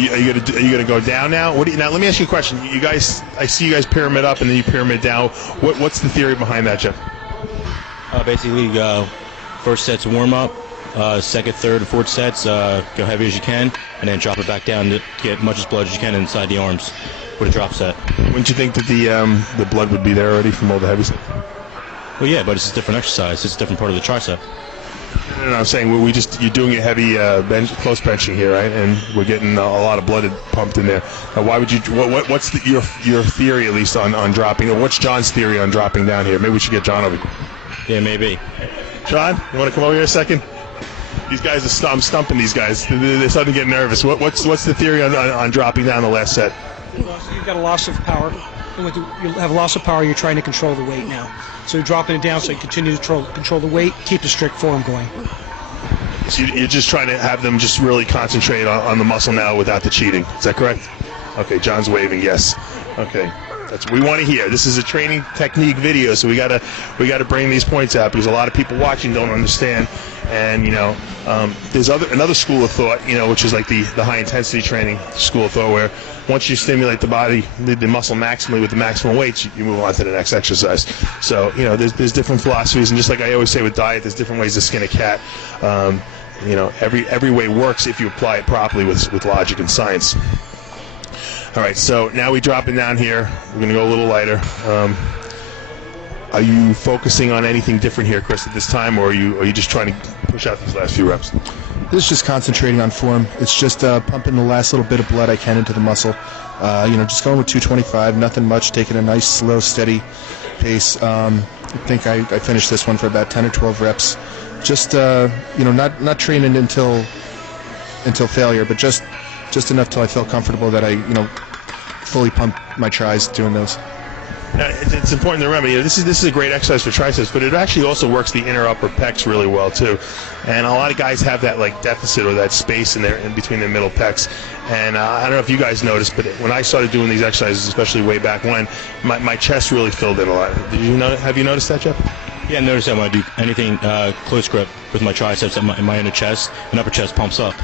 you gonna go down now? Now let me ask you a question. You guys, I see you guys pyramid up and then you pyramid down. What's the theory behind that, Jeff? Basically, first set's warm up. Second, third, and fourth sets, go heavy as you can, and then drop it back down to get much as blood as you can inside the arms with a drop set. Wouldn't you think that the blood would be there already from all the heavy sets? Well, yeah, but it's a different exercise. It's a different part of the tricep. No, I'm saying you're doing a heavy close benching here, right? And we're getting a lot of blood pumped in there. Why would you? What's your theory at least on dropping? Or what's John's theory on dropping down here? Maybe we should get John over here. Yeah, maybe. John, you want to come over here a second? These guys I'm stumping these guys. They're starting to get nervous. What's the theory on dropping down the last set? You've got a loss of power. You have a loss of power. You're trying to control the weight now. So you're dropping it down so you continue to control the weight, keep the strict form going. So you're just trying to have them just really concentrate on the muscle now without the cheating. Is that correct? Okay, John's waving yes. Okay. That's what we want to hear. This is a training technique video, so we gotta bring these points out because a lot of people watching don't understand. And there's another school of thought, which is like the high intensity training school of thought, where once you stimulate the body, the muscle maximally with the maximum weights, you move on to the next exercise. So there's different philosophies, and just like I always say with diet, there's different ways to skin a cat. Every way works if you apply it properly with logic and science. All right, so now we're dropping down here. We're going to go a little lighter. Are you focusing on anything different here, Kris, at this time, or are you just trying to push out these last few reps? This is just concentrating on form. It's just pumping the last little bit of blood I can into the muscle. Just going with 225, nothing much, taking a nice, slow, steady pace. I think I finished this one for about 10 or 12 reps. Just, not training until failure, but just enough till I felt comfortable that I, fully pump my tris doing those. Now, it's important to remember, this is a great exercise for triceps, but it actually also works the inner upper pecs really well too. And a lot of guys have that deficit or that space in between their middle pecs. And I don't know if you guys noticed, but when I started doing these exercises, especially way back when, my chest really filled in a lot. Have you noticed that, Jeff? Yeah, I noticed that when I do anything close grip with my triceps and my inner chest and upper chest pumps up.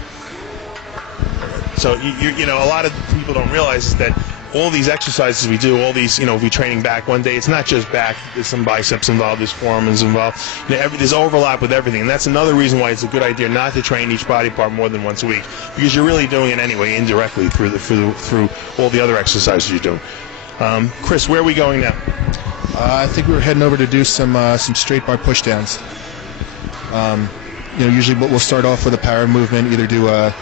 So a lot of people don't realize is that all these exercises we do, all these, we training back one day, it's not just back, there's some biceps involved, there's foremans involved, there's overlap with everything, and that's another reason why it's a good idea not to train each body part more than once a week, because you're really doing it anyway, indirectly, through all the other exercises you're doing. Kris, where are we going now? I think we were heading over to do some straight bar push downs. Usually we'll start off with a power movement, either do a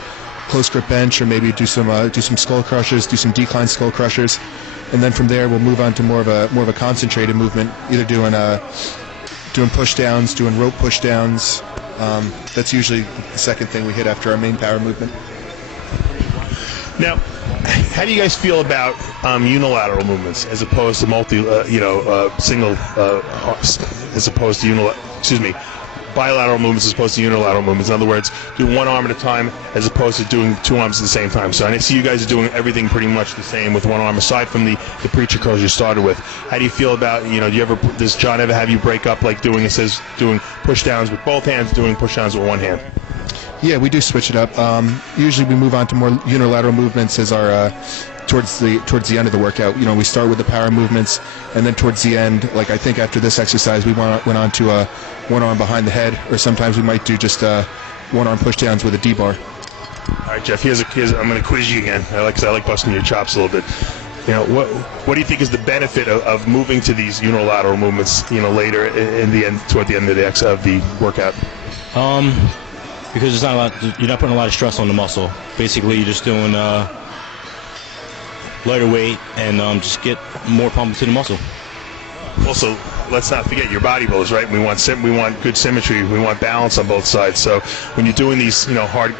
close grip bench or maybe do some skull crushers, do some decline skull crushers, and then from there we'll move on to more of a concentrated movement, either doing push downs, doing rope push downs. That's usually the second thing we hit after our main power movement. Now, how do you guys feel about unilateral movements as opposed to single, as opposed to bilateral movements as opposed to unilateral movements? In other words, do one arm at a time as opposed to doing two arms at the same time. So I see you guys are doing everything pretty much the same with one arm, aside from the preacher curls you started with. How do you feel about, does John ever have you break up doing push downs with both hands, doing push downs with one hand? Yeah, we do switch it up. Usually we move on to more unilateral movements as our towards the end of the workout. We start with the power movements, and then towards the end, like I think after this exercise, we went on to one arm behind the head, or sometimes we might do just one arm push downs with a D-bar. All right, Jeff. I'm going to quiz you again. I like busting your chops a little bit. What do you think is the benefit of moving to these unilateral movements? Later in the end, toward the end of the workout. Because you're not putting a lot of stress on the muscle. Basically, you're just doing lighter weight and just get more pump to the muscle. Also, let's not forget your bodybuilders, right? We want good symmetry. We want balance on both sides. So when you're doing these,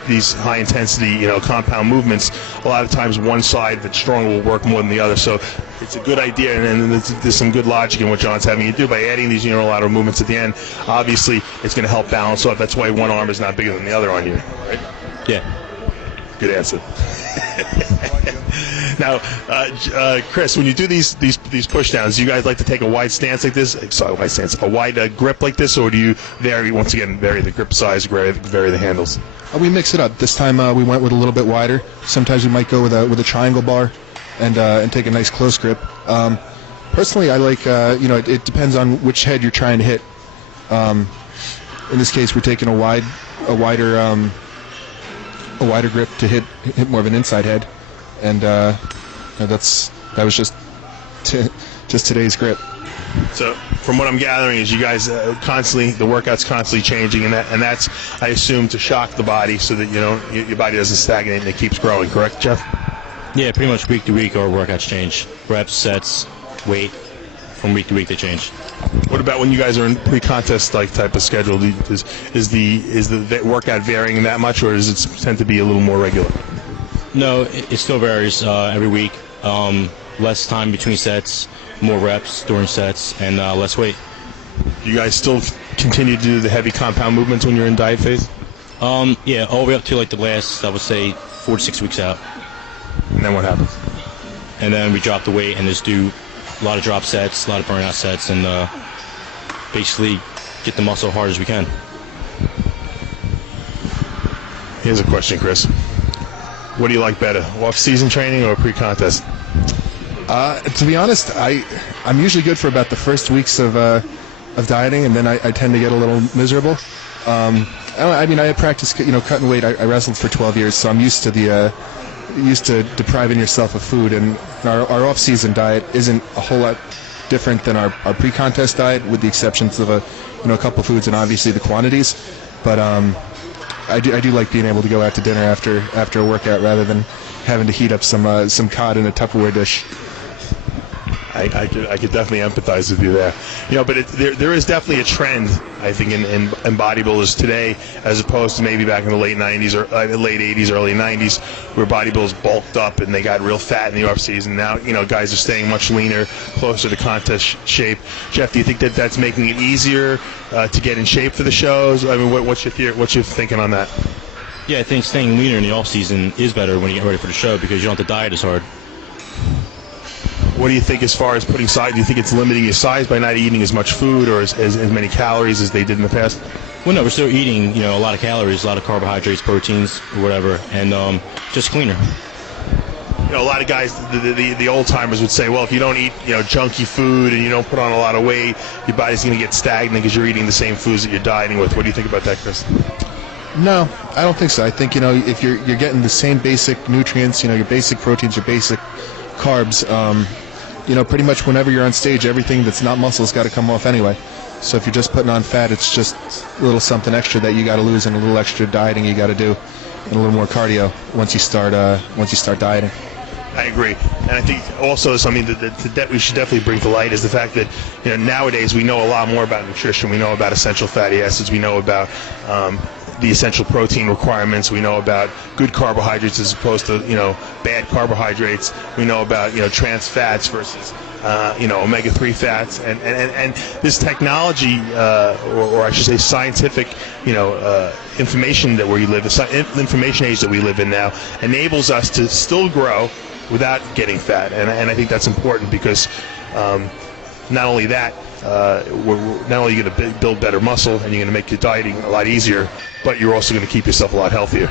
these high intensity, compound movements, a lot of times one side that's strong will work more than the other. So it's a good idea, and there's some good logic in what John's having you do by adding these unilateral movements at the end. Obviously, it's going to help balance off. That's why one arm is not bigger than the other on you, right? Yeah. Good answer. Now, Kris, when you do these push downs, do you guys like to take a wide stance like this? Sorry, wide stance, a wide grip like this, or do you vary the grip size, vary the handles? We mix it up. This time we went with a little bit wider. Sometimes we might go with a triangle bar and take a nice close grip. Personally, I like it depends on which head you're trying to hit. In this case, we're taking a wider grip to hit more of an inside head, and that was just today's grip. So, from what I'm gathering, is you guys the workout's constantly changing, and that's, I assume, to shock the body so that your body doesn't stagnate and it keeps growing. Correct, Jeff? Yeah, pretty much week to week our workouts change. Reps, sets, weight. From week to week they change. What about when you guys are in pre-contest type of schedule? Is the workout varying that much, or does it tend to be a little more regular? No, it still varies every week. Less time between sets, more reps during sets, and less weight. You guys still continue to do the heavy compound movements when you're in diet phase? Yeah, all the way up to the last, I would say, 4 to 6 weeks out. And then what happens? And then we drop the weight and just do a lot of drop sets, a lot of burnout sets, and basically get the muscle hard as we can. Here's a question, Kris. What do you like better, off-season training or pre-contest? To be honest, I'm usually good for about the first weeks of dieting, and then I tend to get a little miserable. I practiced cutting weight. I wrestled for 12 years, so I'm used to depriving yourself of food, and our off-season diet isn't a whole lot different than our pre-contest diet, with the exceptions of a couple foods and obviously the quantities. But I do like being able to go out to dinner after a workout rather than having to heat up some cod in a Tupperware dish. I could definitely empathize with you there. But there is definitely a trend, I think, in bodybuilders today, as opposed to maybe back in the late 90s or late 80s, early 90s, where bodybuilders bulked up and they got real fat in the off season. Now, guys are staying much leaner, closer to contest shape. Jeff, do you think that's making it easier to get in shape for the shows? I mean, what's your thinking on that? Yeah, I think staying leaner in the off season is better when you get ready for the show because you don't have to diet as hard. What do you think as far as putting size? Do you think it's limiting your size by not eating as much food or as many calories as they did in the past? Well, no, we're still eating, a lot of calories, a lot of carbohydrates, proteins, or whatever, and just cleaner. A lot of guys, the old timers would say, well, if you don't eat, junky food and you don't put on a lot of weight, your body's going to get stagnant because you're eating the same foods that you're dieting with. What do you think about that, Kris? No, I don't think so. I think if you're getting the same basic nutrients, your basic proteins, your basic carbs. Pretty much whenever you're on stage, everything that's not muscle's got to come off anyway. So if you're just putting on fat, it's just a little something extra that you got to lose, and a little extra dieting you got to do, and a little more cardio once you start dieting. I agree, and I think also something that we should definitely bring to light is the fact that nowadays we know a lot more about nutrition. We know about essential fatty acids. We know about the essential protein requirements. We know about good carbohydrates as opposed to bad carbohydrates. We know about trans fats versus omega-3 fats, and this technology, or I should say scientific, information that we live, the information age that we live in now, enables us to still grow without getting fat, and I think that's important because not only that, we're not only going to build better muscle and you're going to make your dieting a lot easier, but you're also going to keep yourself a lot healthier.